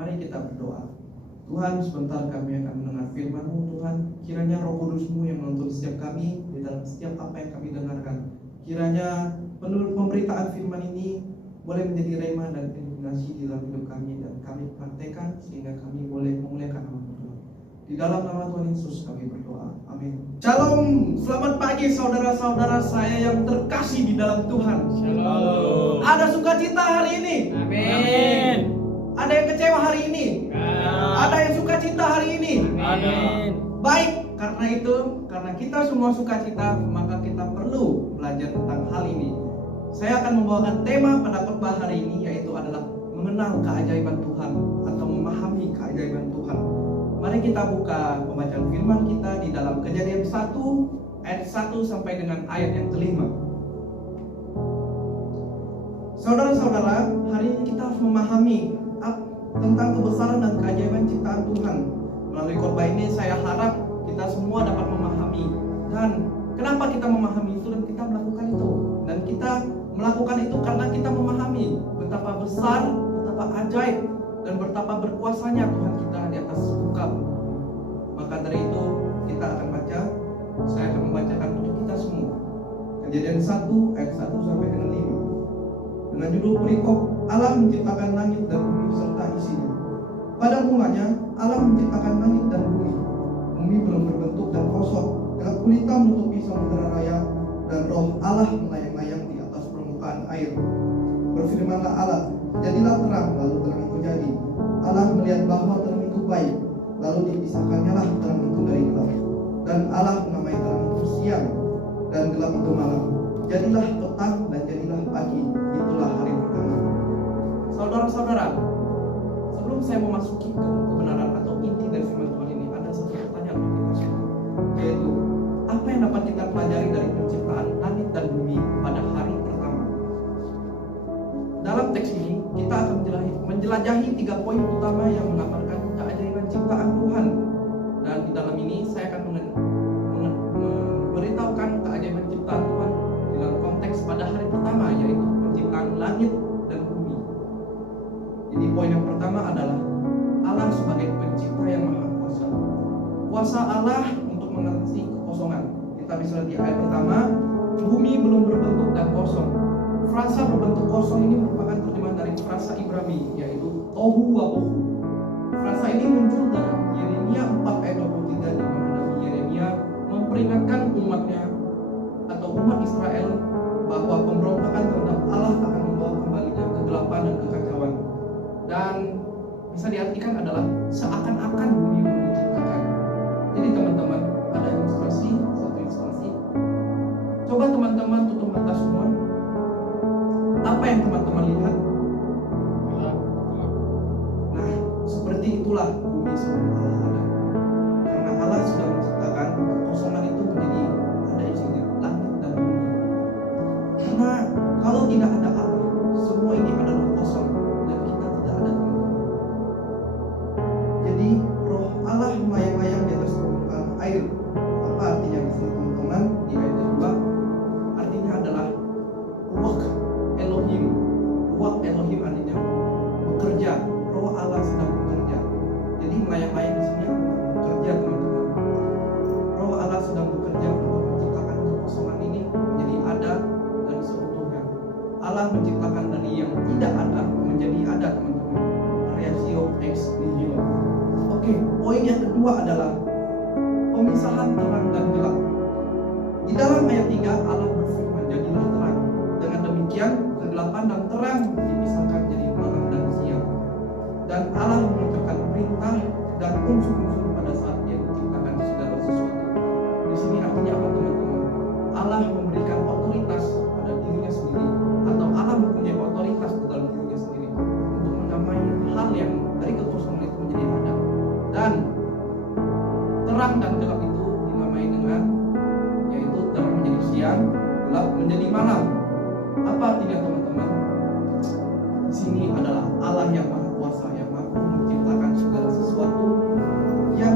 Mari kita berdoa. Tuhan, sebentar kami akan mendengar firman-Mu Tuhan. Kiranya Roh Kudus-Mu yang menuntun setiap kami di dalam setiap apa yang kami dengarkan. Kiranya pemberitaan firman ini boleh menjadi rema dan iluminasi di dalam hidup kami, dan kami praktekkan sehingga kami boleh memuliakan nama Tuhan. Di dalam nama Tuhan Yesus kami berdoa. Amin. Shalom, selamat pagi saudara-saudara saya yang terkasih di dalam Tuhan. Shalom. Ada sukacita hari ini. Amin. Ada yang kecewa hari ini. Ada yang sukacita hari ini. Amin. Baik, karena kita semua sukacita, maka kita perlu belajar tentang hal ini. Saya akan membawakan tema pada khotbah hari ini, yaitu adalah mengenal keajaiban Tuhan atau memahami keajaiban Tuhan. Mari kita buka pembacaan firman kita di dalam Kejadian 1 ayat 1 sampai dengan ayat yang kelima. Saudara-saudara, hari ini kita harus memahami tentang kebesaran dan keajaiban ciptaan Tuhan. Melalui khotbah ini saya harap kita semua dapat memahami, dan kenapa kita memahami itu dan kita melakukan itu. Dan kita melakukan itu karena kita memahami betapa besar, betapa ajaib, dan betapa berkuasanya Tuhan kita di atas muka bumi. Maka dari itu kita akan baca, saya akan membacakan untuk kita semua Kejadian 1 ayat 1 sampai dengan 5 dengan judul perikop Allah menciptakan langit dan bumi serta isinya. Pada mulanya Allah menciptakan langit dan bumi. Bumi belum berbentuk dan kosong, gelap gulita menutupi samudera raya, dan roh Allah melayang-layang di atas permukaan air. Berfirmanlah Allah, jadilah terang, lalu terang itu jadi. Allah melihat bahwa terang itu baik, lalu dipisahkannya lah terang itu dari gelap. Dan Allah menamai terang itu siang, dan gelap itu malam. Jadilah petang dan jadilah pagi. Itulah hari pertama. Saudara-saudara, sebelum saya memasuki kebenaran atau inti dari firman Tuhan ini, ada satu pertanyaan untuk kita semua, yaitu apa yang dapat kita pelajari dari penciptaan langit dan bumi pada hari pertama. Dalam teks ini kita akan menjelajahi 3 poin utama yang menggambarkan keajaiban ciptaan Tuhan. Dan di dalam ini saya akan memberitahukan keajaiban ciptaan Tuhan dalam konteks pada hari pertama, yaitu penciptaan langit dan bumi. Jadi poin yang pertama adalah Allah sebagai pencipta yang maha kuasa. Kuasa Allah untuk mengatasi kekosongan. Kita bisa lihat di ayat pertama, bumi belum berbentuk dan kosong. Frasa berbentuk kosong ini merupakan terjemahan dari frasa Ibrani, yaitu tohu wabohu. Frasa ini muncul dari Yeremia 4 ayat 23, di mana Nabi Yeremia memperingatkan umatnya atau umat Israel bahwa pemberontakan terhadap Allah akan membawa kembalinya kegelapan dan kekacauan. Dan bisa diartikan adalah seakan-akan bumi belum diciptakan. Jadi teman-teman, ada satu ilustrasi. Coba teman-teman tutup mata semua. Apa yang teman-teman lihat? Nah, seperti itulah bumi sebelum Allah ada. Karena Allah sudah menciptakan kekosongan itu menjadi ada isinya, langit dan bumi. Karena kalau tidak ada Allah, semua ini adalah kosong dan kita tidak ada, teman-teman. Jadi roh Allah melayang-layang di atas permukaan air. Apa artinya di sini, teman-teman? Di ayat kedua, artinya adalah ruach Elohim. Ruach Elohim artinya bekerja. Roh Allah sedang bekerja. Jadi melayang-layang di sini bekerja, teman-teman. Roh Allah sedang bekerja untuk menciptakan kekosongan ini menjadi ada dan seutuhnya. Allah menciptakan dari yang tidak ada menjadi ada, teman-teman. Creatio ex nihilo. Oke, poin yang kedua adalah pemisahan terang dan gelap. Di dalam ayat 3 Allah berfirman, jadilah terang. Dengan demikian kegelapan dan terang dipisahkan jadi malam dan siang. Dan Allah mengucapkan perintah dan unsur-unsur pada saat Dia menciptakan segala sesuatu. Di sini artinya apa, teman-teman? Allah memberikan otoritas pada dirinya sendiri, atau Allah mempunyai otoritas di dalam dirinya sendiri untuk menamai hal yang dari kekosongan itu menjadi ada. Dan terang dan gelap itu dinamai dengan, yaitu terang menjadi siang, gelap menjadi malam. Apa artinya, teman-teman? Di sini adalah Allah yang maha kuasa, yang mampu menciptakan segala sesuatu yang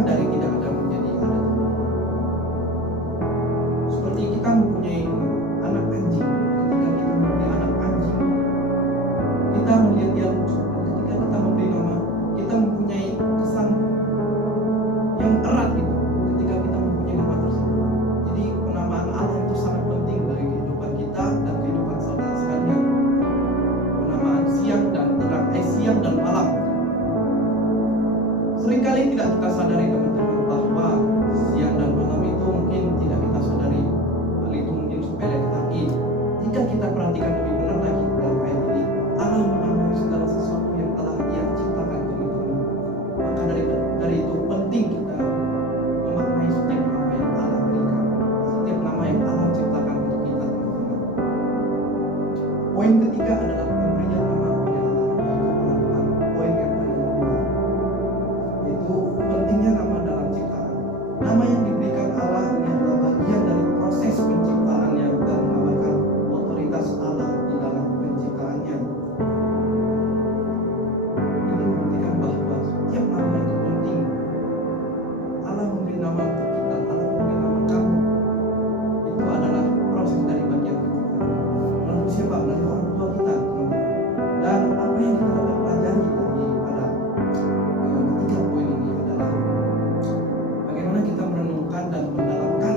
Seringkali tidak kita sadari teman-teman bahwa siang dan malam itu mungkin tidak kita sadari. Hal itu mungkin sepele tetapi jika kita perhatikan lebih benar lagi dalam ayat ini, Allah menamai segala sesuatu yang telah Dia ciptakan teman-teman. Maka dari itu penting kita memaknai setiap nama yang Allah berikan, setiap nama yang Allah ciptakan untuk kita teman-teman. Poin ketiga adalah pemberian nama oleh Allah, yaitu penentuan. Poin yang kedua yaitu pentingnya nama dalam ciptaan. Nama yang diberikan Allah ini adalah bagian dari proses penciptaannya dan mengabarkan otoritas Allah di dalam penciptaannya. Ini membuktikan bahwa setiap nama itu penting. Allah memberi nama untuk kita, Allah memberi nama kamu. Itu adalah proses dari bagian penciptaan. Melalui siapa? Melalui orang tua kita, teman-teman. Dan apa yang kita dapat pelajari daripada ketiga poin ini adalah bagaimana kita merenungkan dan mendalamkan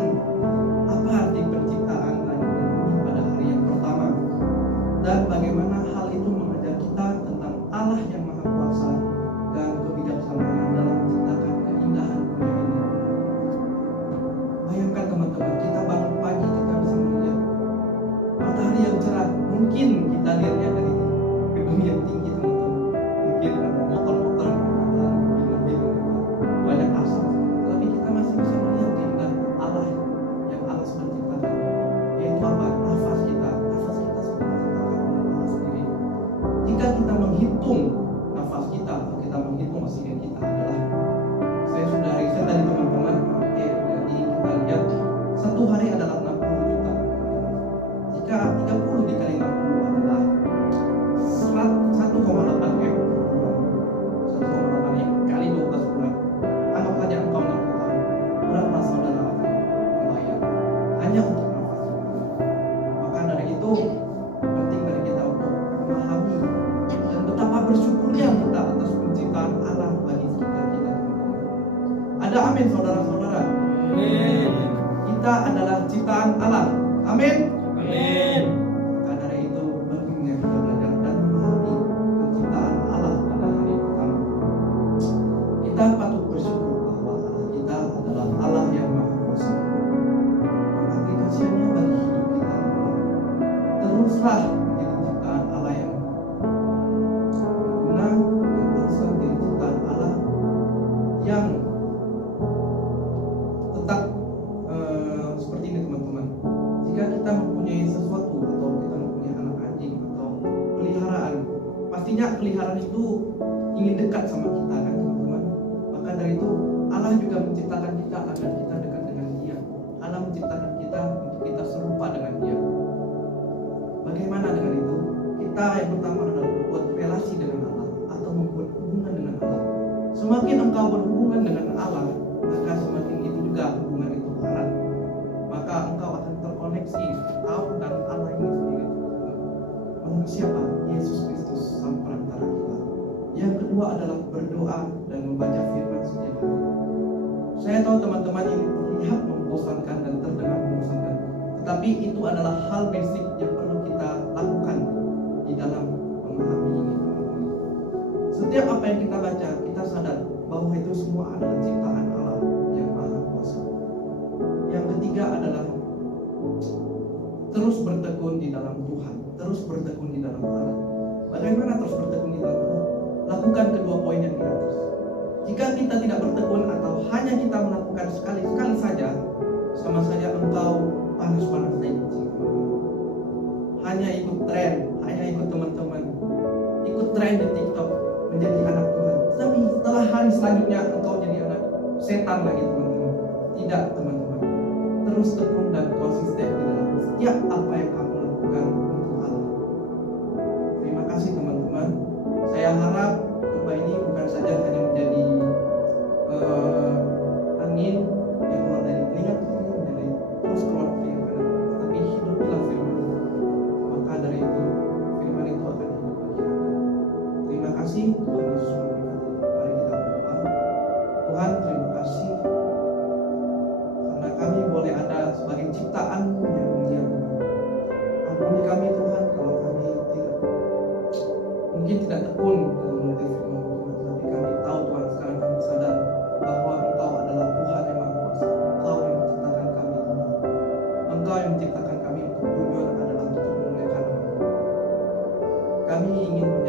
apa arti penciptaan langit dan bumi pada hari yang pertama, dan bagaimana hal itu mengajar kita tentang Allah yang Maha Kuasa dan kebijaksanaan dalam menciptakan keindahan dunia ini. Bayangkan teman-teman, kita bangun pagi kita bisa melihat matahari yang cerah. Mungkin kita lihatnya dari gedung yang tinggi teman-teman, mungkin ada motor-motor mobil-mobil banyak asap, tetapi kita masih bisa melihat keindahan Allah yang Allah sudah ciptakan, yaitu apa? Nafas kita sudah diciptakan oleh Allah sendiri. Jika kita menghitung nafas kita atau kita menghitung oksigen kita adalah, saya sudah riset dari teman-teman, oke, jadi kita lihat satu hari adalah 60 juta. Jika 30 dikali 60 adalah 1,8 M. 1,8 M kali 12 bulan. Anggap saja engkau 60 tahun. Berapa saudara akan membayar hanya untuk nafas? Maka dari itu penting dari kita untuk memahami dan betapa bersyukurnya kita atas penciptaan Allah bagi sekitar kita, teman-teman. Ada amin saudara-saudara. Amin. Kita adalah ciptaan Allah. Amin. Amin. Maka dari itu pentingnya kita belajar dan memahami penciptaan Allah pada hari pertama. Kita patut bersyukur bahwa Allah kita adalah Allah yang Maha Kuasa. Aplikasinya bagi hidup kita adalah teruslah menjadi ciptaan Allah yang berguna, dan teruslah menjadi ciptaan Allah yang tetap seperti ini teman-teman. Jika kita mempunyai sesuatu atau kita mempunyai anak anjing atau peliharaan, pastinya peliharaan itu ingin dekat sama kita kan teman-teman. Maka dari itu Allah juga menciptakan kita agar kita dekat dengan Dia. Allah menciptakan kita untuk kita serupa dengan Dia. Bagaimana dengan itu? Kita yang pertama adalah membuat relasi dengan Allah atau membuat hubungan dengan Allah. Semakin engkau berhubungan dengan Allah, maka semakin itu juga hubungan itu erat. Maka engkau akan terkoneksi kau dan Allah ini sendiri. Melalui siapa? Yesus Kristus sang perantara kita. Yang kedua adalah berdoa dan membaca firman setiap hari. Saya tahu teman-teman ini terlihat membosankan dan terdengar membosankan, tetapi itu adalah hal basic yang perlu kita lakukan di dalam memahami ini, teman-teman. Setiap apa yang kita baca, kita sadar bahwa itu semua adalah ciptaan Allah yang Maha Kuasa. Yang ketiga adalah terus bertekun di dalam Tuhan, terus bertekun di dalam Allah. Bagaimana terus bertekun di dalam Allah? Lakukan kedua poin yang di atas. Jika kita tidak bertekun atau hanya kita melakukan sekali-sekali saja, sama saja engkau panas-panas saja. Hanya ikut tren, hanya ikut teman-teman, ikut tren di TikTok menjadi anak Tuhan. Tapi setelah hari selanjutnya engkau jadi anak setan lagi, teman-teman. Tidak, teman-teman. Terus tekun dan konsisten di dalam setiap apa yang kamu lakukan untuk Allah. Terima kasih teman-teman. Saya harap khotbah ini bukan saja hanya menjadi angin yang keluar dari telinga menjadi terus keluar dari kanan, tapi hiduplah firman. Maka dari itu firman itu akan hidup bagi Anda. Terima kasih Tuhan Yesus memberkati. Mari kita berdoa. Tuhan, terima kasih karena kami boleh ada sebagai ciptaan yang mulia. Ampuni kami Tuhan kalau kami mungkin tidak tekun dalam mengerti firman Tuhan, tapi kami tahu Tuhan sekarang kami sadar kami ingin